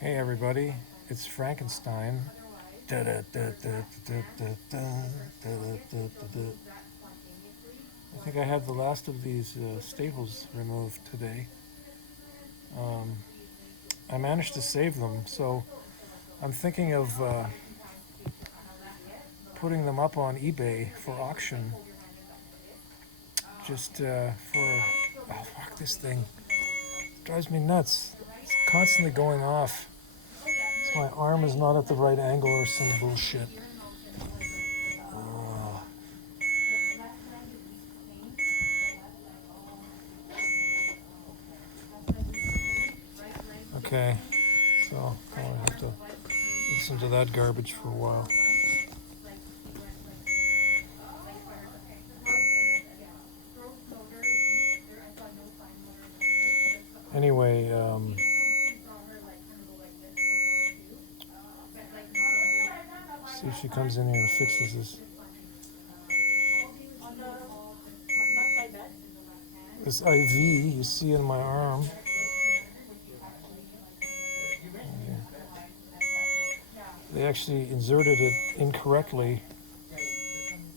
Hey everybody, it's Frankenstein. I think I had the last of these staples removed today. I managed to save them, so I'm thinking of putting them up on eBay for auction. Just for. Oh, fuck this thing. It drives me nuts. It's constantly going off. So my arm is not at the right angle or some bullshit. Okay, so I have to listen to that garbage for a while. Anyway, see if she comes in here and fixes this. This IV you see in my arm. They actually inserted it incorrectly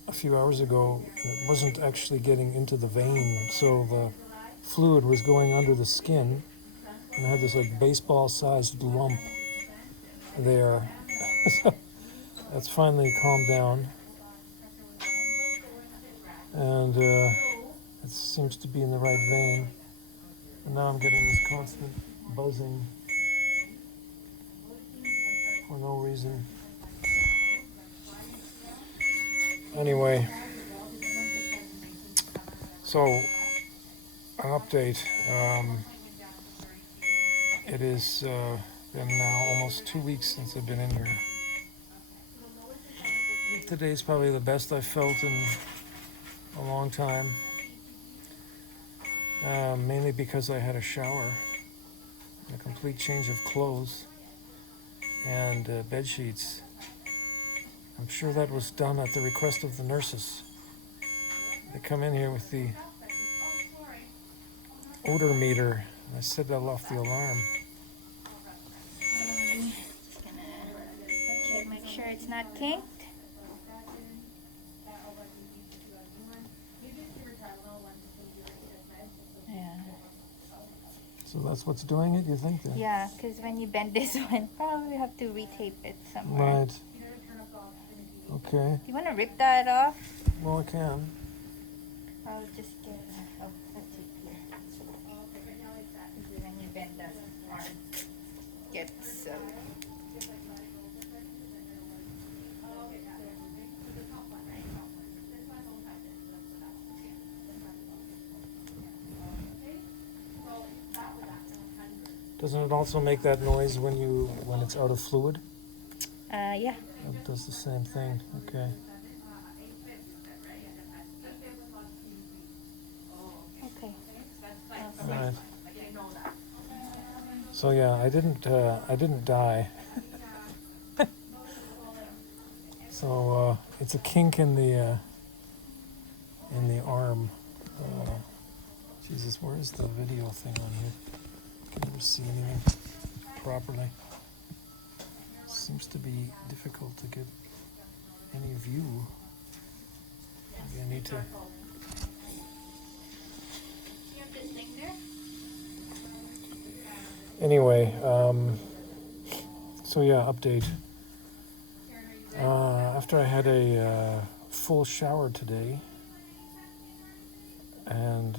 a few hours ago. It wasn't actually getting into the vein, so the fluid was going under the skin, and I had this like baseball-sized lump there. That's finally calmed down, and it seems to be in the right vein. And now I'm getting this constant buzzing for no reason. Anyway, so an update. It has been now almost 2 weeks since I've been in here. Today's probably the best I've felt in a long time, mainly because I had a shower, a complete change of clothes, and bed sheets. I'm sure that was done at the request of the nurses. They come in here with the odor meter, and I set that off the alarm. Just gonna check, make sure it's not kinked. Yeah. So that's what's doing it, you think? Then? Yeah, because when you bend this one, probably have to retape it somewhere. Right. Okay. Do you want to rip that off? Well, I can. I'll just get. Oh, that's it here. This is when you bend that arm. Gets. Doesn't it also make that noise when it's out of fluid? Yeah. It does the same thing. Okay. Okay. All right. So yeah, I didn't die. So it's a kink in the arm. Jesus, where is the video thing on here? I can never see anything properly. Seems to be difficult to get any view. Maybe I need to. Anyway, so yeah, update. After I had a full shower today and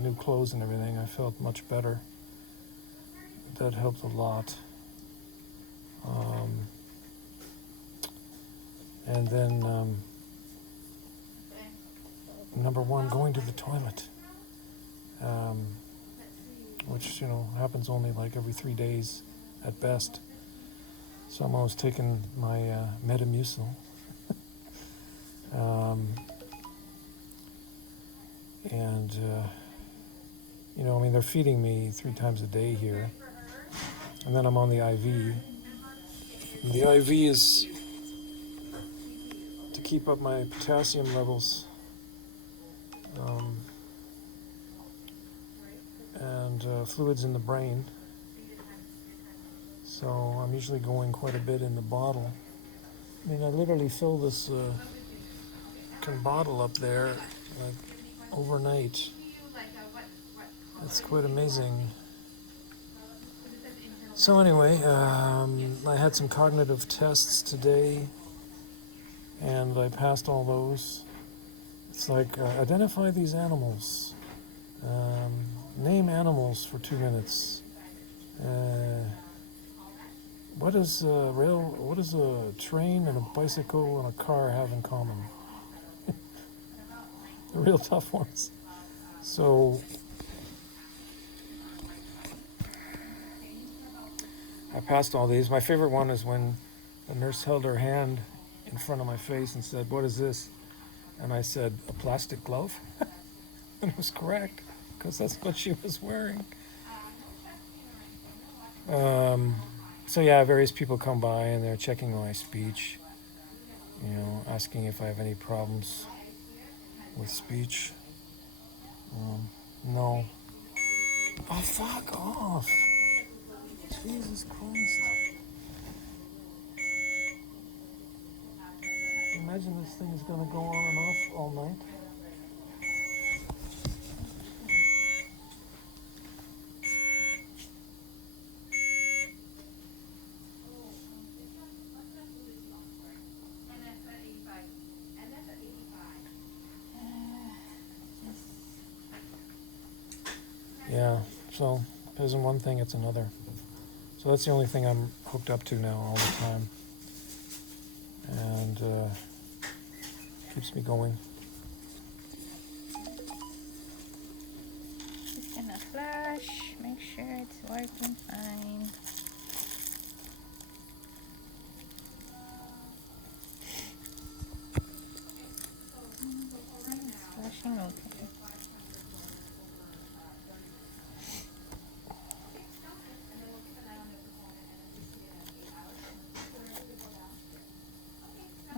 new clothes and everything, I felt much better. That helped a lot. And then, number one, going to the toilet, which, happens only like every 3 days at best. So I'm always taking my Metamucil. And, they're feeding me 3 times a day here. And then I'm on the IV. And the IV is to keep up my potassium levels. And fluids in the brain. So I'm usually going quite a bit in the bottle. I mean, I literally fill this bottle up there like overnight. It's quite amazing. So anyway, I had some cognitive tests today, and I passed all those. It's like identify these animals, name animals for 2 minutes. What does a train and a bicycle and a car have in common? The real tough ones. So I passed all these. My favorite one is when the nurse held her hand in front of my face and said, "What is this?" And I said, "A plastic glove." And it was correct, because that's what she was wearing. So yeah, various people come by and they're checking my speech, asking if I have any problems with speech. No. Oh, fuck off. Jesus Christ. Imagine this thing is going to go on and off all night. Yeah, so if it isn't one thing, it's another. So that's the only thing I'm hooked up to now all the time. And keeps me going. Just gonna flush, make sure it's working fine. It's flushing okay.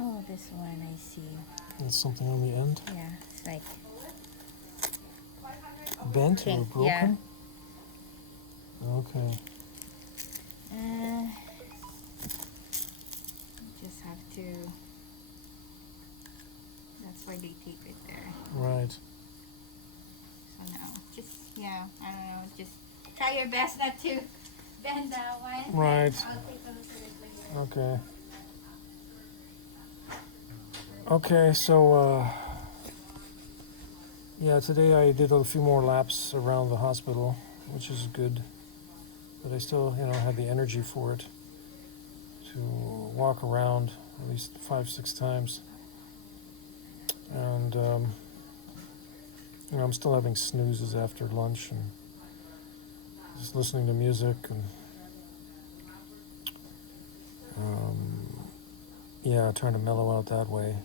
Oh, this one I see. There's something on the end. Yeah, it's like Bent or pink, broken? yeah. Okay. Just have to. That's why they tape it there. Right. So now, I don't know, just try your best not to bend that one. Right. I'll take a look at it later. Okay. Okay, so yeah, today I did a few more laps around the hospital, which is good. But I still, had the energy for it to walk around at least 5-6 times. And I'm still having snoozes after lunch and just listening to music and trying to mellow out that way.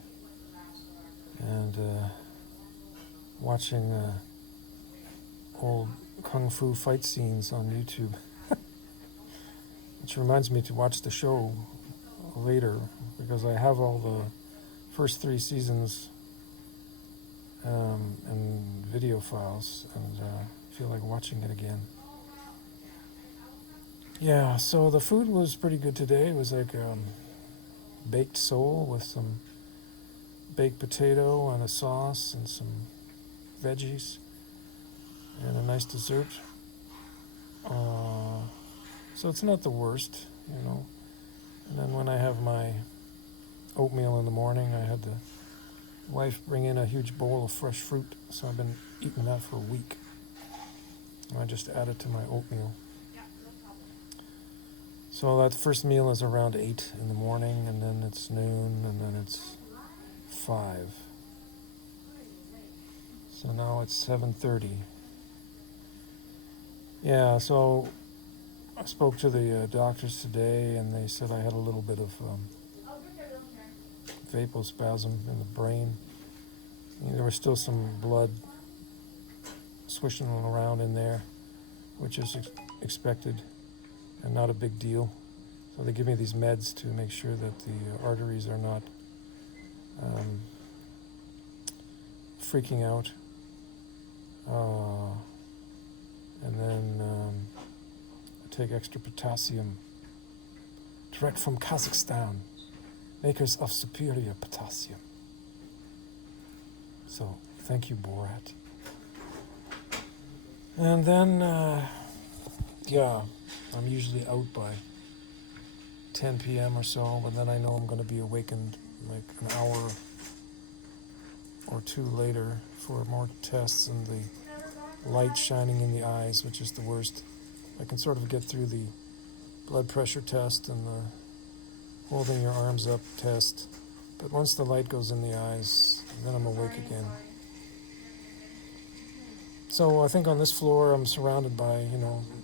And watching old kung fu fight scenes on YouTube, which reminds me to watch the show later, because I have all the first 3 seasons in video files, and feel like watching it again. Yeah, so the food was pretty good today. It was like baked sole with some baked potato and a sauce and some veggies and a nice dessert. So it's not the worst, And then when I have my oatmeal in the morning, I had the wife bring in a huge bowl of fresh fruit, so I've been eating that for a week. And I just add it to my oatmeal. So that first meal is around 8 in the morning, and then it's noon, and then it's 5. So now it's 7:30. Yeah, so I spoke to the doctors today, and they said I had a little bit of vasospasm in the brain. There was still some blood swishing around in there, which is expected and not a big deal. So they give me these meds to make sure that the arteries are not freaking out. And then I take extra potassium direct from Kazakhstan, makers of superior potassium. So, thank you, Borat. And then, yeah, I'm usually out by 10 p.m. or so, but then I know I'm going to be awakened like an hour or two later for more tests and the light shining in the eyes, which is the worst. I can sort of get through the blood pressure test and the holding your arms up test, but once the light goes in the eyes, then I'm awake again. So I think on this floor I'm surrounded by,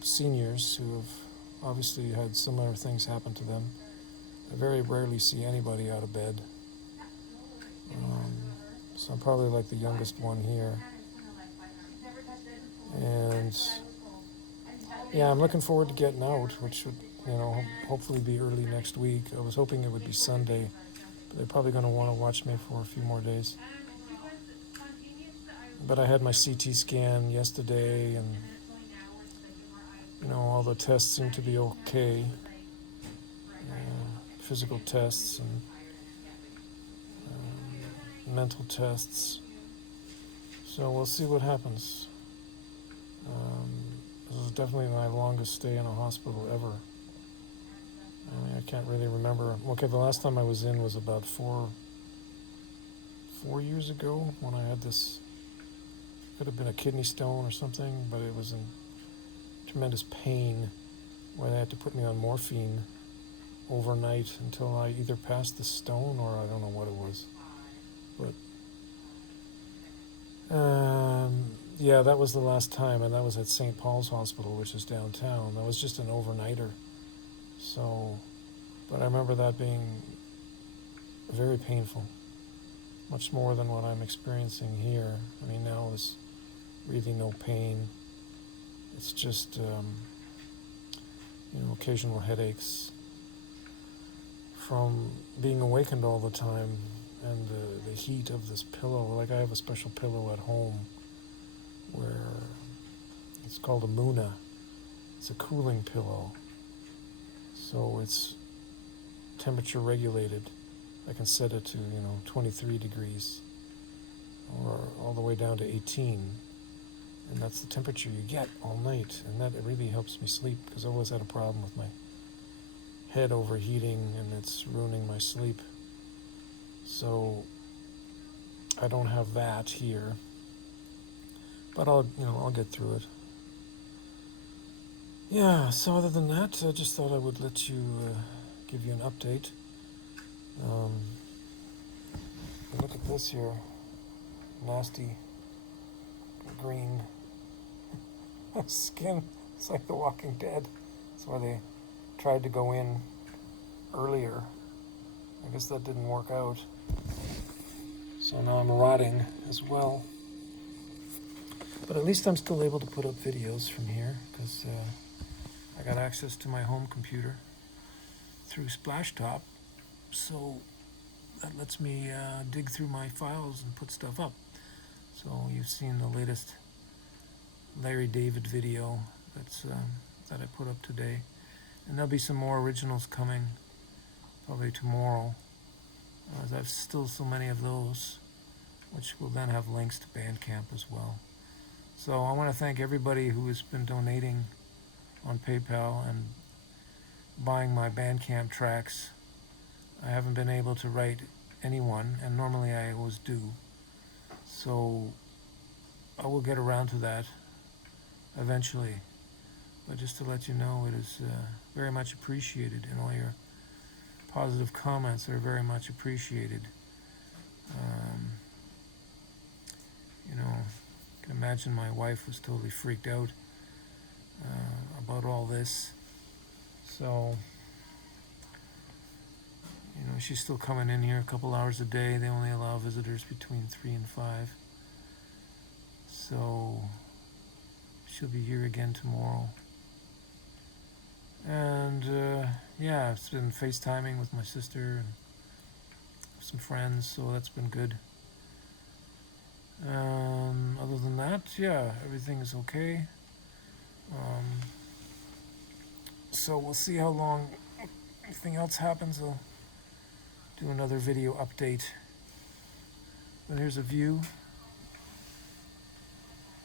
seniors who have obviously had similar things happen to them. I very rarely see anybody out of bed. So I'm probably like the youngest one here. And yeah, I'm looking forward to getting out, which would, hopefully be early next week. I was hoping it would be Sunday, but they're probably going to want to watch me for a few more days. But I had my CT scan yesterday, and all the tests seem to be okay. Physical tests and mental tests. So we'll see what happens. This is definitely my longest stay in a hospital ever. I mean, I can't really remember. Okay, the last time I was in was about four years ago when I had this. Could have been a kidney stone or something, but it was in tremendous pain where they had to put me on morphine overnight until I either passed the stone or I don't know what it was. But yeah, that was the last time, and that was at St. Paul's Hospital, which is downtown. That was just an overnighter. So, but I remember that being very painful, much more than what I'm experiencing here. I mean, now there's really no pain. It's just, occasional headaches from being awakened all the time, and the heat of this pillow. Like, I have a special pillow at home where it's called a Muna. It's a cooling pillow. So it's temperature regulated. I can set it to, 23 degrees or all the way down to 18. And that's the temperature you get all night. And that really helps me sleep, because I always had a problem with my head overheating and it's ruining my sleep. So I don't have that here, but I'll get through it. Yeah, so other than that, I just thought I would let you, give you an update. Look at this here, nasty green skin. It's like The Walking Dead. That's why they tried to go in earlier. I guess that didn't work out. So now I'm rotting as well. But at least I'm still able to put up videos from here, because I got access to my home computer through Splashtop. So that lets me dig through my files and put stuff up. So you've seen the latest Larry David video that I put up today. And there'll be some more originals coming probably tomorrow. I have still so many of those, which will then have links to Bandcamp as well. So I want to thank everybody who has been donating on PayPal and buying my Bandcamp tracks. I haven't been able to write anyone, and normally I always do. So I will get around to that eventually. But just to let you know, it is very much appreciated, and all your positive comments are very much appreciated. I can imagine my wife was totally freaked out about all this. So, she's still coming in here a couple hours a day. They only allow visitors between 3 and 5. So, she'll be here again tomorrow. And, yeah, I've been FaceTiming with my sister and some friends, so that's been good. Other than that, yeah, everything is okay. So we'll see how long anything else happens, I'll do another video update. But here's a view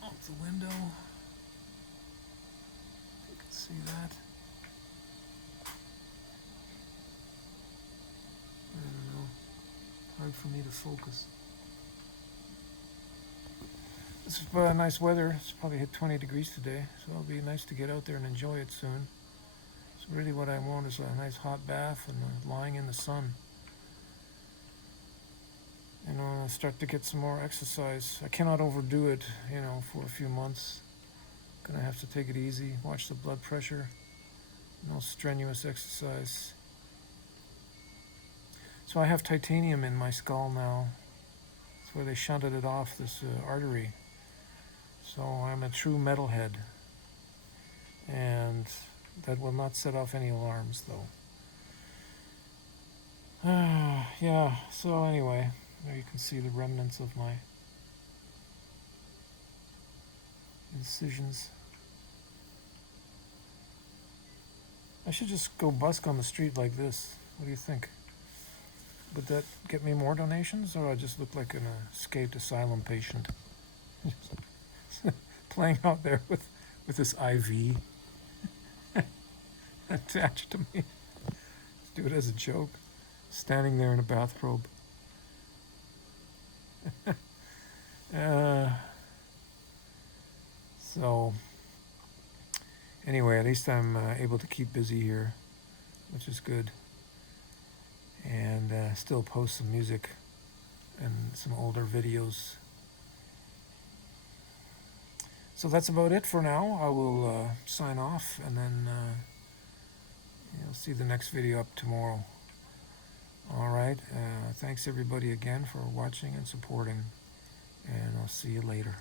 out the window. You can see that. I don't know. Hard for me to focus. It's nice weather. It's probably hit 20 degrees today, so it'll be nice to get out there and enjoy it soon. So really what I want is a nice hot bath and lying in the sun. You know, and I start to get some more exercise. I cannot overdo it, you know, for a few months. Gonna have to take it easy, watch the blood pressure, no strenuous exercise. So I have titanium in my skull now. That's where they shunted it off this artery. So I'm a true metalhead. And that will not set off any alarms, though. Yeah, so anyway, there you can see the remnants of my incisions. I should just go busk on the street like this. What do you think? Would that get me more donations, or I just look like an escaped asylum patient? Playing out there with this IV attached to me. Let's do it as a joke. Standing there in a bathrobe. So anyway, at least I'm able to keep busy here, which is good, and still post some music and some older videos. So that's about it for now. I will sign off, and then you'll see the next video up tomorrow. All right. Thanks everybody again for watching and supporting, and I'll see you later.